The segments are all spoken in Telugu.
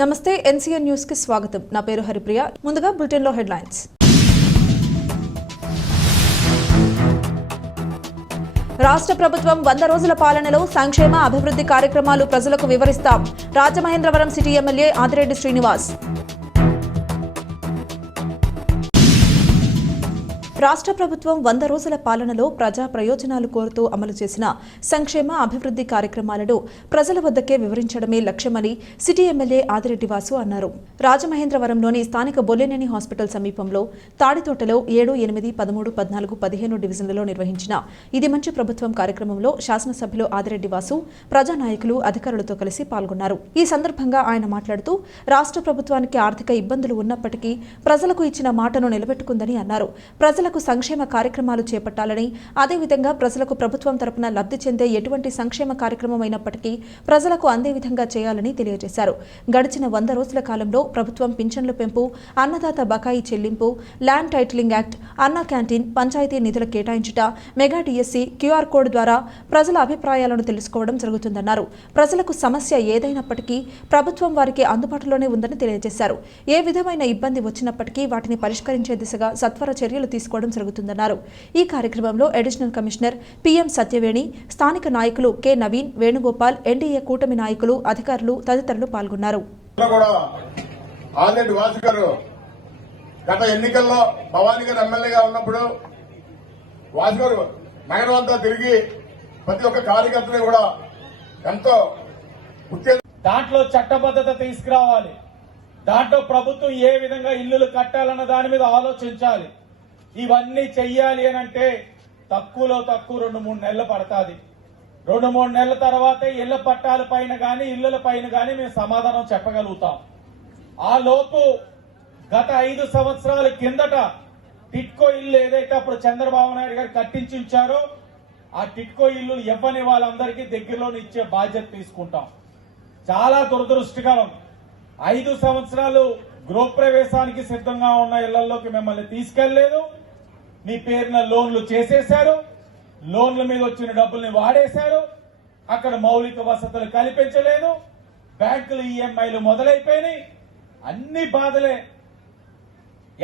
నమస్తే ఎన్సీఎన్ న్యూస్ కి స్వాగతం. నా పేరు హరిప్రియ. ముందుగా బులెటిన్ లో హెడ్లైన్స్. రాష్ట్ర ప్రభుత్వం 100 రోజుల పాలనలో సంక్షేమ అభివృద్ధి కార్యక్రమాలు ప్రజలకు వివరిస్తాం. Rajamahendravaram city MLA Adireddy Srinivas. రాష్ట్ర ప్రభుత్వం 100 రోజుల పాలనలో ప్రజా ప్రయోజనాలు కోరుతూ అమలు చేసిన సంక్షేమ అభివృద్ధి కార్యక్రమాలను ప్రజల వద్దకే వివరించడమే లక్ష్యమని సిటీ ఎమ్మెల్యే ఆదిరెడ్డి వాసు అన్నారు. రాజమహేంద్రవరంలోని స్థానిక బొల్లినేని హాస్పిటల్ సమీపంలో తాడితోటలో 7, 8, 13, 14, 15 డివిజన్లలో నిర్వహించిన ఇది మంచి ప్రభుత్వం కార్యక్రమంలో శాసనసభ్యులు ఆదిరెడ్డి వాసు ప్రజానాయకులు అధికారులతో కలిసి పాల్గొన్నారు. ఈ సందర్భంగా ఆయన మాట్లాడుతూ రాష్ట్ర ప్రభుత్వానికి ఆర్థిక ఇబ్బందులు ఉన్నప్పటికీ ప్రజలకు ఇచ్చిన మాటను నిలబెట్టుకుందని అన్నారు. ప్రజలకు సంక్షేమ కార్యక్రమాలు చేపట్టాలని, అదేవిధంగా ప్రజలకు ప్రభుత్వం తరపున లబ్ధి చెందే ఎటువంటి సంక్షేమ కార్యక్రమం అయినప్పటికీ ప్రజలకు అందే విధంగా చేయాలని తెలియజేశారు. గడిచిన 100 రోజుల కాలంలో ప్రభుత్వం పింఛన్ల పెంపు, అన్నదాత బకాయి చెల్లింపు, ల్యాండ్ టైటిలింగ్ యాక్ట్, అన్నా క్యాంటీన్, పంచాయతీ నిధుల కేటాయించుట, మెగా డిఎస్సి, క్యూఆర్ కోడ్ ద్వారా ప్రజల అభిప్రాయాలను తెలుసుకోవడం జరుగుతుందన్నారు. ప్రజలకు సమస్య ఏదైనప్పటికీ ప్రభుత్వం వారికి అందుబాటులోనే ఉందని తెలియజేశారు. ఏ విధమైన ఇబ్బంది వచ్చినప్పటికీ వాటిని పరిష్కరించే దిశగా సత్వర చర్యలు తీసుకోవడం జరుగుతుందన్నారు. ఈ కార్యక్రమంలో అడిషనల్ కమిషనర్ పిఎం సత్యవేణి, స్థానిక నాయకులు కె నవీన్, వేణుగోపాల్, ఎన్డీఏ కూటమి నాయకులు, అధికారులు తదితరులు పాల్గొన్నారు. గత ఎన్నికల్లో భవానీ గారు ఎమ్మెల్యేగా ఉన్నప్పుడు వాసు గారు నగరం అంతా తిరిగి ప్రతి ఒక్క కార్యకర్తని కూడా ఎంతో దాంట్లో చట్టబద్ధత తీసుకురావాలి. దాంట్లో ప్రభుత్వం ఏ విధంగా ఇల్లులు కట్టాలన్న దాని మీద ఆలోచించాలి. ఇవన్నీ చెయ్యాలి అని అంటే తక్కువలో తక్కువ 2-3 నెలలు పడుతుంది. 2-3 నెలల తర్వాతే ఇళ్ల పట్టాల పైన గాని ఇళ్ల పైన గాని మేము సమాధానం చెప్పగలుగుతాం. ఆ లోపు గత 5 సంవత్సరాల కిందట టిట్కో ఇల్లు ఏదైతే అప్పుడు చంద్రబాబు నాయుడు గారు కట్టించి ఉంచారో ఆ టిట్కో ఇల్లు ఇవ్వని వాళ్ళందరికీ దగ్గరలోనే ఇచ్చే బాధ్యత తీసుకుంటాం. చాలా దురదృష్టకరం. 5 సంవత్సరాలు గృహప్రవేశానికి సిద్ధంగా ఉన్న ఇళ్లలోకి మిమ్మల్ని తీసుకెళ్లలేదు. మీ పేరున లోన్లు చేసేశారు. లోన్ల మీద వచ్చిన డబ్బుల్ని వాడేశారు. అక్కడ మౌలిక వసతులు కల్పించలేదు. బ్యాంకులు ఈఎంఐలు మొదలైపోయినాయి. అన్ని బాధలే.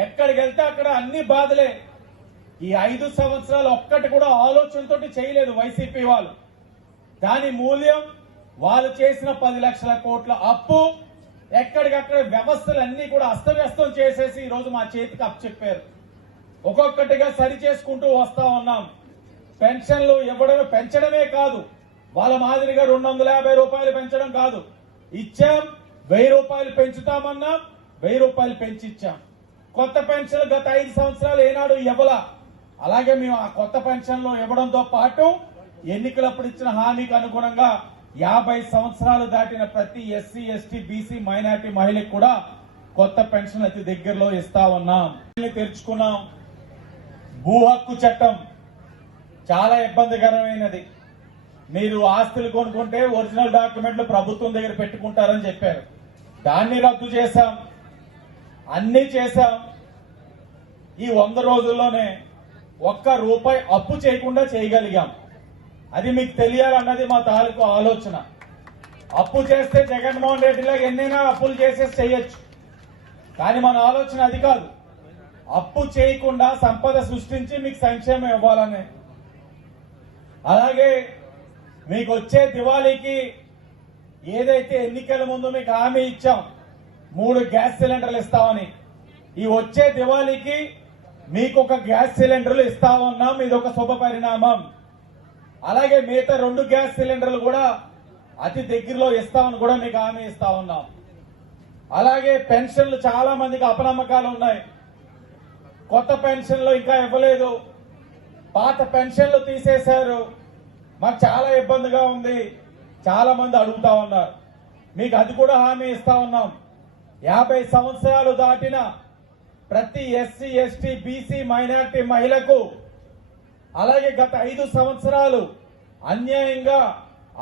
ఎక్కడికి వెళ్తే అక్కడ అన్ని బాధలే. ఈ 5 సంవత్సరాలు ఒక్కటి కూడా ఆలోచనతో చేయలేదు వైసీపీ వాళ్ళు. దాని మూల్యం వాళ్ళు చేసిన 10 లక్షల కోట్ల అప్పు, ఎక్కడికక్కడ వ్యవస్థలన్నీ కూడా అస్తవ్యస్తం చేసేసి ఈ రోజు మా చేతికి అప్పచెప్పారు. ఒక్కొక్కటిగా సరి చేసుకుంటూ వస్తా ఉన్నాం. పెన్షన్లు ఇవ్వడమే పెంచడమే కాదు, వాళ్ళ మాదిరిగా 250 రూపాయలు పెంచడం కాదు. ఇచ్చాం, 1000 రూపాయలు పెంచుతామన్నాం, 1000 రూపాయలు పెంచిచ్చాం. కొత్త పెన్షన్లు గత 5 సంవత్సరాలు ఏనాడు ఇవ్వలా. అలాగే మేము ఆ కొత్త పెన్షన్లు ఇవ్వడంతో పాటు ఎన్నికలప్పుడు ఇచ్చిన హామీకి అనుగుణంగా 50 సంవత్సరాలు దాటిన ప్రతి ఎస్సీ, ఎస్టీ, బీసీ, మైనార్టీ మహిళకు కూడా కొత్త పెన్షన్ అతి దగ్గరలో ఇస్తా ఉన్నాం. తెరుచుకున్నాం. భూ హక్కు చట్టం చాలా ఇబ్బందికరమైనది. మీరు ఆస్తులు కొనుక్కుంటే ఒరిజినల్ డాక్యుమెంట్లు ప్రభుత్వం దగ్గర పెట్టుకుంటారని చెప్పారు. దాన్ని రద్దు చేశాం. అన్ని చేశాం. ఈ 100 రోజుల్లోనే ₹1 అప్పు చేయకుండా చేయగలిగాం. అది మీకు తెలియాలన్నది మా తాలూకు ఆలోచన. అప్పు చేస్తే జగన్మోహన్ రెడ్డిలో ఎన్నైనా అప్పులు చేసేసి చేయొచ్చు. కానీ మన ఆలోచన అది కాదు. అప్పు చేయకుండా సంపద సృష్టించి మీకు సంక్షేమం ఇవ్వాలని. అలాగే మీకు వచ్చే దివాళీకి ఏదైతే ఎన్నికల ముందు మీకు హామీ ఇచ్చాం 3 గ్యాస్ సిలిండర్లు ఇస్తామని, ఈ వచ్చే దివాళీకి మీకు 1 గ్యాస్ సిలిండర్లు ఇస్తా ఉన్నాం. ఇది ఒక శుభ పరిణామం. అలాగే మిగతా 2 గ్యాస్ సిలిండర్లు కూడా అతి దగ్గరలో ఇస్తామని కూడా మీకు హామీ ఇస్తా ఉన్నాం. అలాగే పెన్షన్లు చాలా మందికి అపనమ్మకాలు ఉన్నాయి. కొత్త పెన్షన్లు ఇంకా ఇవ్వలేదు. పాత పెన్షన్లు తీసేశారు. మాకు చాలా ఇబ్బందిగా ఉంది. చాలా మంది అడుగుతా ఉన్నారు. మీకు అది కూడా హామీ ఇస్తా ఉన్నాం. 50 సంవత్సరాలు దాటిన ప్రతి ఎస్సీ, ఎస్టీ, బీసీ, మైనార్టీ మహిళకు, అలాగే గత 5 సంవత్సరాలు అన్యాయంగా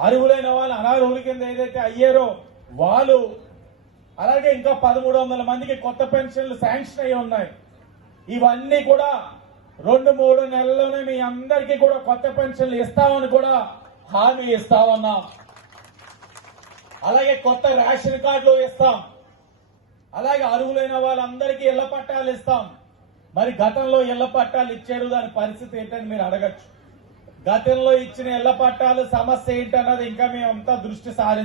అర్హులైన వాళ్ళు అనర్హుల కింద ఏదైతే అయ్యారో వాళ్ళు, అలాగే ఇంకా 1300 మందికి కొత్త పెన్షన్లు శాంక్షన్ అయి ఉన్నాయి. ఇవన్నీ కూడా 2-3 నెలల్లోనే మీ అందరికీ కూడా కొత్త పెన్షన్లు ఇస్తామని కూడా హామీ ఇస్తా ఉన్నాం. అలాగే కొత్త రేషన్ కార్డులు ఇస్తాం. అలాగే అర్హులైన వాళ్ళందరికీ ఇళ్ల పట్టాలు ఇస్తాం. మరి గతంలో ఇళ్ల పట్టాలు ఇచ్చారు, దాని పరిస్థితి ఏంటని మీరు అడగచ్చు. గతంలో ఇచ్చిన ఇళ్ల పట్టాలు సమస్య ఏంటన్నది ఇంకా మేమంతా దృష్టి సారించాం.